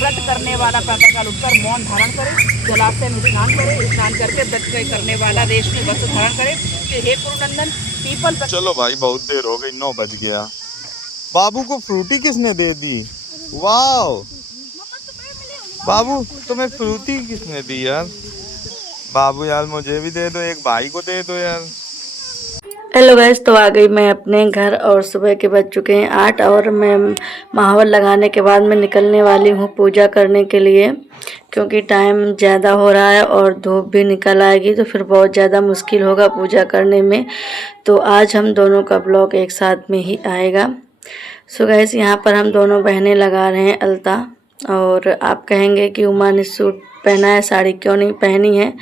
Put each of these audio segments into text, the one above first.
व्रत करने वाला प्रातःकाल उठकर मौन धारण करे, जलाशय में स्नान करे, स्नान करके व्रत करने वाला रेशमी वस्त्र धारण करे। हे कुरुनंदन पीपल। चलो भाई बहुत देर हो गई, 9 बज गया। बाबू को फ्रूटी किसने दे दी? वाह बाबू, तुम्हें फ्रूटी किसने दी यार? बाबू यार मुझे भी दे दो, एक भाई को दे दो यार। हेलो गैस, तो आ गई मैं अपने घर और सुबह के बज चुके हैं 8 और मैं महावर लगाने के बाद मैं निकलने वाली हूँ पूजा करने के लिए, क्योंकि टाइम ज़्यादा हो रहा है और धूप भी निकल आएगी तो फिर बहुत ज़्यादा मुश्किल होगा पूजा करने में। तो आज हम दोनों का ब्लॉग एक साथ में ही आएगा। सो गैस, यहाँ पर हम दोनों बहनें लगा रहे हैं अलता। और आप कहेंगे कि उमा ने सूट पहना है, साड़ी क्यों नहीं पहनी है?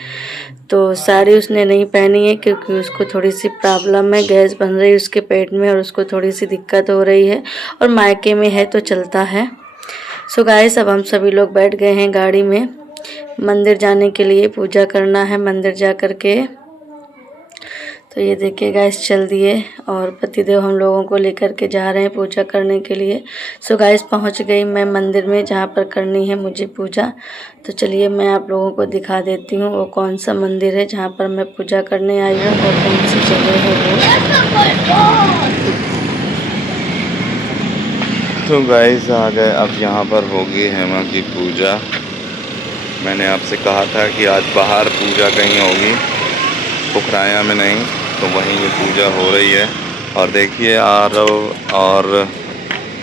तो साड़ी उसने नहीं पहनी है क्योंकि उसको थोड़ी सी प्रॉब्लम है, गैस बन रही है उसके पेट में और उसको थोड़ी सी दिक्कत हो रही है, और मायके में है तो चलता है। सो गाइस, अब हम सभी लोग बैठ गए हैं गाड़ी में मंदिर जाने के लिए, पूजा करना है मंदिर जा कर के। तो ये देखिए गाइस, चल दिए और पतिदेव हम लोगों को लेकर के जा रहे हैं पूजा करने के लिए। सो गाइस, पहुंच गई मैं मंदिर में जहां पर करनी है मुझे पूजा। तो चलिए मैं आप लोगों को दिखा देती हूँ वो कौन सा मंदिर है जहां पर मैं पूजा करने आई हूँ और कौन सी जगह है वो। तो गाइस आ गए, अब यहाँ पर होगी हेमा की पूजा। मैंने आपसे कहा था कि आज बाहर पूजा कहीं होगी, पुखराया में नहीं, तो वहीं ये पूजा हो रही है। और देखिए आरव और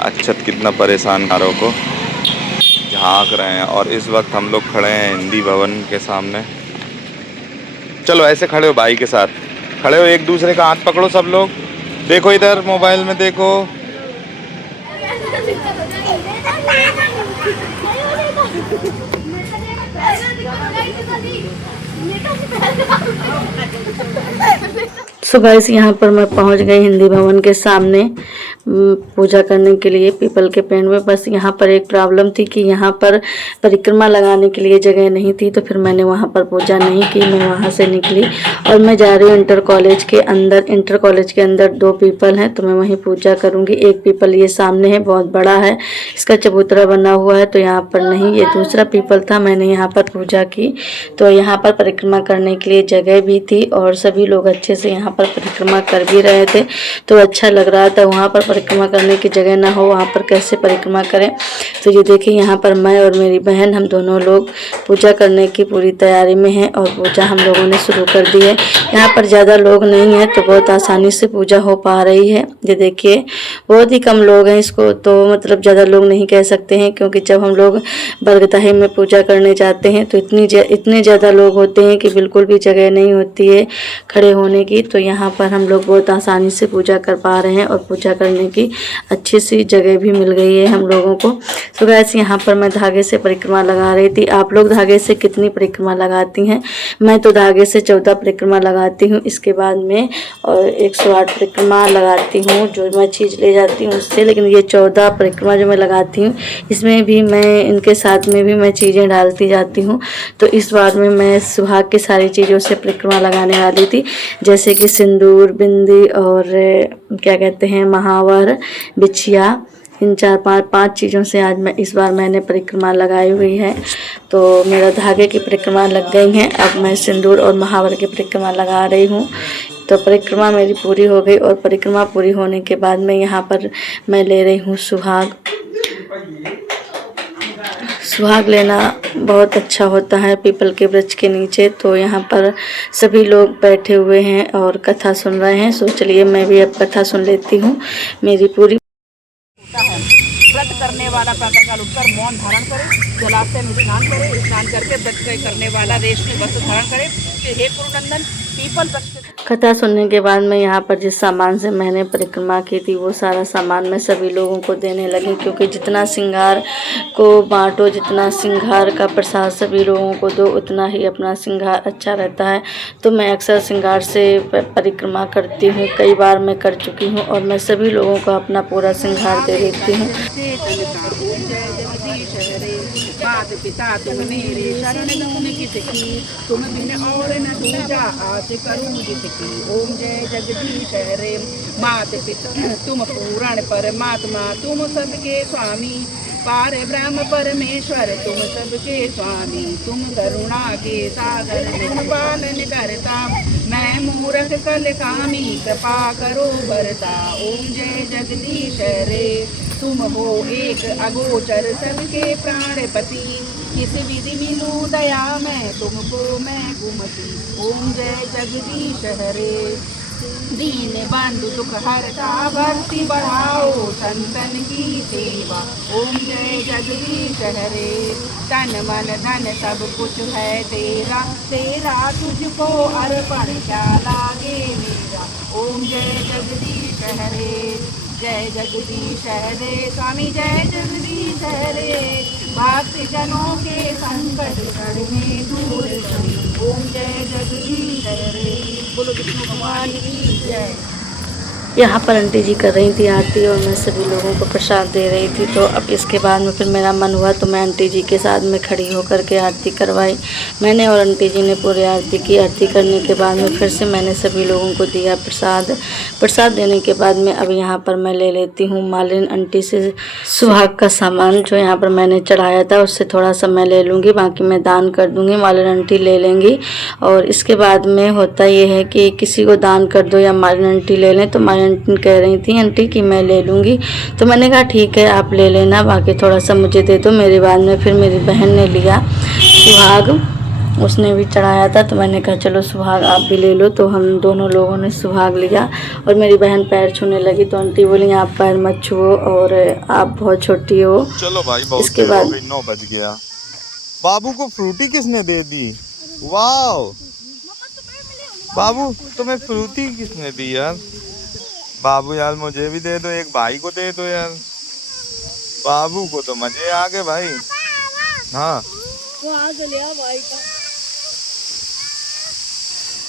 अक्षत कितना परेशान आरव को झांक रहे हैं। और इस वक्त हम लोग खड़े हैं हिंदी भवन के सामने। चलो ऐसे खड़े हो, भाई के साथ खड़े हो, एक दूसरे का हाथ पकड़ो सब लोग। देखो इधर मोबाइल में देखो। सो गाइस, यहाँ पर मैं पहुँच गई हिंदी भवन के सामने पूजा करने के लिए पीपल के पेड़ में। बस यहाँ पर एक प्रॉब्लम थी कि यहाँ पर परिक्रमा लगाने के लिए जगह नहीं थी, तो फिर मैंने वहाँ पर पूजा नहीं की। मैं वहाँ से निकली और मैं जा रही हूँ इंटर कॉलेज के अंदर। इंटर कॉलेज के अंदर 2 पीपल हैं तो मैं वहीं पूजा करूँगी। एक पीपल ये सामने है, बहुत बड़ा है, इसका चबूतरा बना हुआ है, तो यहाँ पर नहीं, ये दूसरा पीपल था, मैंने यहाँ पर पूजा की। तो यहाँ पर परिक्रमा करने के लिए जगह भी थी और सभी लोग अच्छे से यहाँ पर परिक्रमा कर भी रहे थे, तो अच्छा लग रहा था। वहाँ पर परिक्रमा करने की जगह ना हो, वहाँ पर कैसे परिक्रमा करें? तो ये देखिए, यहाँ पर मैं और मेरी बहन, हम दोनों लोग पूजा करने की पूरी तैयारी में हैं और पूजा हम लोगों ने शुरू कर दी है। यहाँ पर ज़्यादा लोग नहीं हैं तो बहुत आसानी से पूजा हो पा रही है। ये देखिए, बहुत ही कम लोग हैं, इसको तो मतलब ज़्यादा लोग नहीं कह सकते हैं, क्योंकि जब हम लोग बरगदाही में पूजा करने जाते हैं तो इतने ज़्यादा लोग होते हैं कि बिल्कुल भी जगह नहीं होती है खड़े होने की। तो यहाँ पर हम लोग बहुत आसानी से पूजा कर पा रहे हैं और पूजा करने की अच्छी सी जगह भी मिल गई है हम लोगों को। तो गाइस, यहाँ पर मैं धागे से परिक्रमा लगा रही थी। आप लोग धागे से कितनी परिक्रमा लगाती हैं? मैं तो धागे से 14 परिक्रमा लगाती हूँ। इसके बाद में और 108 परिक्रमा लगाती हूँ जो मैं चीज़ ले जाती हूँ उससे। लेकिन ये 14 परिक्रमा जो मैं लगाती हूँ, इसमें भी मैं इनके साथ में भी मैं चीज़ें डालती जाती हूँ। तो इस बार में मैं सुहाग की सारी चीज़ों से परिक्रमा लगाने वाली थी, जैसे कि सिंदूर, बिंदी और क्या कहते हैं महावर, बिछिया, इन 4-5 चीज़ों से आज मैं इस बार मैंने परिक्रमा लगाई हुई है। तो मेरा धागे की परिक्रमा लग गई हैं, अब मैं सिंदूर और महावर की परिक्रमा लगा रही हूँ। तो परिक्रमा मेरी पूरी हो गई और परिक्रमा पूरी होने के बाद में यहाँ पर मैं ले रही हूँ सुहाग। सुहाग लेना बहुत अच्छा होता है पीपल के वृक्ष के नीचे। तो यहाँ पर सभी लोग बैठे हुए हैं और कथा सुन रहे हैं। सो चलिए मैं भी अब कथा सुन लेती हूँ। मेरी पूरी व्रत करने वाला प्रातःकाल उठकर मौन धारण करे, जलाशय में स्नान करे, स्नान करके व्रत करने वाला रेशमी वस्त्र धारण करे। हे कुरुनंदन पीपल वृक्ष। कथा सुनने के बाद में यहाँ पर जिस सामान से मैंने परिक्रमा की थी वो सारा सामान मैं सभी लोगों को देने लगी, क्योंकि जितना श्रृंगार को बांटो, जितना श्रृंगार का प्रसाद सभी लोगों को दो, उतना ही अपना श्रृंगार अच्छा रहता है। तो मैं अक्सर श्रृंगार से परिक्रमा करती हूँ, कई बार मैं कर चुकी हूँ और मैं सभी लोगों को अपना पूरा श्रृंगार दे देती हूँ। मात पिता तुम मेरे शरण दून किसकी, तुम बिन और न दूजा आस करूं जिसकी। ओम जय जगदीश हरे। मात पिता तुम पूर्ण परमात्मा, तुम सबके स्वामी, पार ब्रह्म परमेश्वर तुम सबके स्वामी, तुम करुणा के सागर नित्य पालन करता, मैं मूरख कल कामी कृपा करो भरता। ओम जय जगदीश रे, तुम हो एक अगोचर सबके प्राणपति, किस विधि मिलूं दया मैं तुमको मैं गुमती। ओम जय जगदीश हरे, दीन बंधु दुख हरता, भक्ति बढ़ाओ संतन की सेवा। ओम जय जगदीश हरे, तन मन धन सब कुछ है तेरा, तेरा तुझको अर्पण क्या लागे मेरा। ओम जय जगदीश हरे, जय जगदीश हरे, स्वामी जय जगदीश हरे, भक्त जनों के संकट क्षण में दूर करी। ओम जय जगदीश हरे, बोलो विष्णु भगवान की जय। यहाँ पर आंटी जी कर रही थी आरती और मैं सभी लोगों को प्रसाद दे रही थी। तो अब इसके बाद में फिर मेरा मन हुआ तो मैं आंटी जी के साथ में खड़ी होकर के आरती करवाई मैंने, और आंटी जी ने पूरी आरती की। आरती करने के बाद में फिर से मैंने सभी लोगों को दिया प्रसाद। प्रसाद देने के बाद में अब यहाँ पर मैं ले लेती हूँ मालिन आंटी से सुहाग का सामान, जो यहाँ पर मैंने चढ़ाया था उससे थोड़ा सा मैं ले लूँगी, बाकी मैं दान कर दूँगी, मालिन आंटी ले लेंगी। और इसके बाद में होता ये है कि किसी को दान कर दो या मालिन आंटी ले लें, तो मालिन आंटी कह रही थी आंटी कि मैं ले लूँगी, तो मैंने कहा ठीक है आप ले लेना, बाकी थोड़ा सा मुझे दे दो। मेरे बाद में फिर मेरी बहन ने लिया सुहाग, उसने भी चढ़ाया था, तो मैंने कहा चलो सुहाग आप भी ले लो। तो हम दोनों लोगों ने सुहाग लिया और मेरी बहन पैर छूने लगी तो आंटी बोली आप पैर मत छुओ और आप बहुत छोटी हो। चलो भाई बहुत इसके बाद 9 बज गया। बाबू को फ्रूटी किसने दे दी? वाओ बाबू तुम्हें फ्रूटी किसने दी यार? बाबू यार मुझे भी दे दो, एक भाई को दे दो यार। बाबू को तो मजे आ गए भाई। हाँ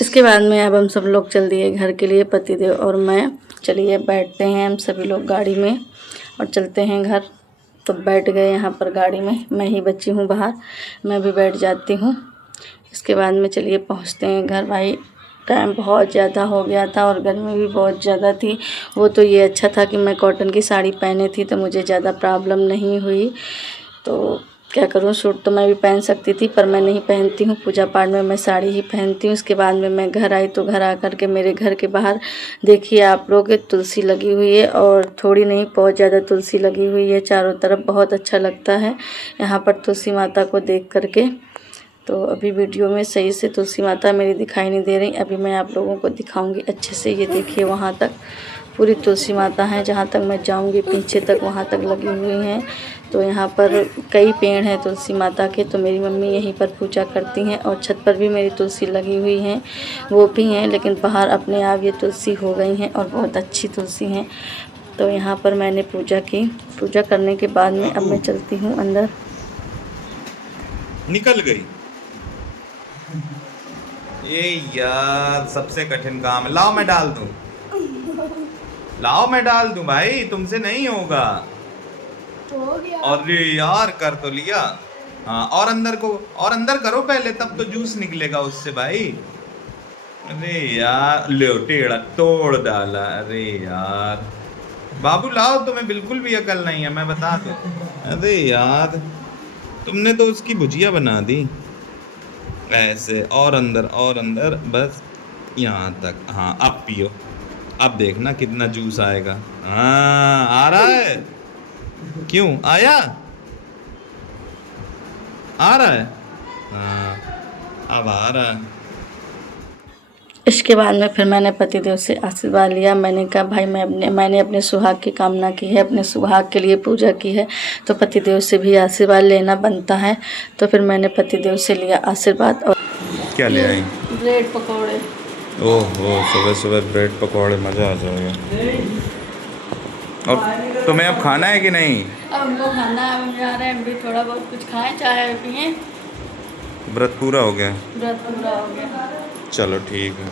इसके बाद में अब हम सब लोग चल दिए घर के लिए, पतिदेव और मैं। चलिए बैठते हैं हम सभी लोग गाड़ी में और चलते हैं घर। तो बैठ गए यहाँ पर गाड़ी में, मैं ही बची हूँ बाहर, मैं भी बैठ जाती हूँ। इसके बाद में चलिए पहुँचते हैं घर। भाई टाइम बहुत ज़्यादा हो गया था और गर्मी भी बहुत ज़्यादा थी। वो तो ये अच्छा था कि मैं कॉटन की साड़ी पहने थी तो मुझे ज़्यादा प्रॉब्लम नहीं हुई। तो क्या करूँ, सूट तो मैं भी पहन सकती थी पर मैं नहीं पहनती हूँ, पूजा पाठ में मैं साड़ी ही पहनती हूँ। उसके बाद में मैं घर आई तो घर आकर के मेरे घर के बाहर देखिए आप लोग तुलसी लगी हुई है, और थोड़ी नहीं बहुत ज़्यादा तुलसी लगी हुई है चारों तरफ, बहुत अच्छा लगता है यहाँ पर तुलसी माता को देख करके। तो अभी वीडियो में सही से तुलसी माता मेरी दिखाई नहीं दे रही, अभी मैं आप लोगों को दिखाऊंगी अच्छे से। ये देखिए वहाँ तक पूरी तुलसी माता हैं, जहाँ तक मैं जाऊंगी पीछे तक वहाँ तक लगी हुई हैं। तो यहाँ पर कई पेड़ हैं तुलसी माता के, तो मेरी मम्मी यहीं पर पूजा करती हैं। और छत पर भी मेरी तुलसी लगी हुई हैं, वो भी हैं, लेकिन बाहर अपने आप ये तुलसी हो गई हैं और बहुत अच्छी तुलसी हैं। तो यहाँ पर मैंने पूजा की, पूजा करने के बाद में अब मैं चलती हूँ अंदर। निकल गई ये यार सबसे कठिन काम है। लाओ मैं डाल दूं, लाओ मैं डाल दूं भाई, तुमसे नहीं होगा। अरे यार कर तो लिया। हाँ और अंदर को, और अंदर करो पहले, तब तो जूस निकलेगा उससे भाई। अरे यार लो टेढ़ा तोड़ डाला। अरे यार बाबू लाओ, तुम्हें बिल्कुल भी अकल नहीं है मैं बता दूं। अरे यार तुमने तो उसकी भुजिया बना दी ऐसे, और अंदर बस यहाँ तक। हाँ अब पियो, अब देखना कितना जूस आएगा। हाँ आ रहा है, क्यों आया, आ रहा है। हाँ अब आ रहा है। इसके बाद में फिर मैंने पतिदेव से आशीर्वाद लिया। मैंने कहा भाई मैंने अपने सुहाग की कामना की है, अपने सुहाग के लिए पूजा की है, तो पतिदेव से भी आशीर्वाद लेना बनता है। तो फिर मैंने पतिदेव से लिया आशीर्वाद। और क्या ले आई? ब्रेड पकौड़े। ओहो सुबह सुबह ब्रेड पकौड़े, मज़ा आ जाएगा। और तुम्हें अब खाना है कि नहीं? अब हमको खाना है, हम जा रहे हैं, हम भी थोड़ा बहुत कुछ खाएं, चाय पिए। व्रत पूरा हो गया? व्रत पूरा हो गया। चलो ठीक है।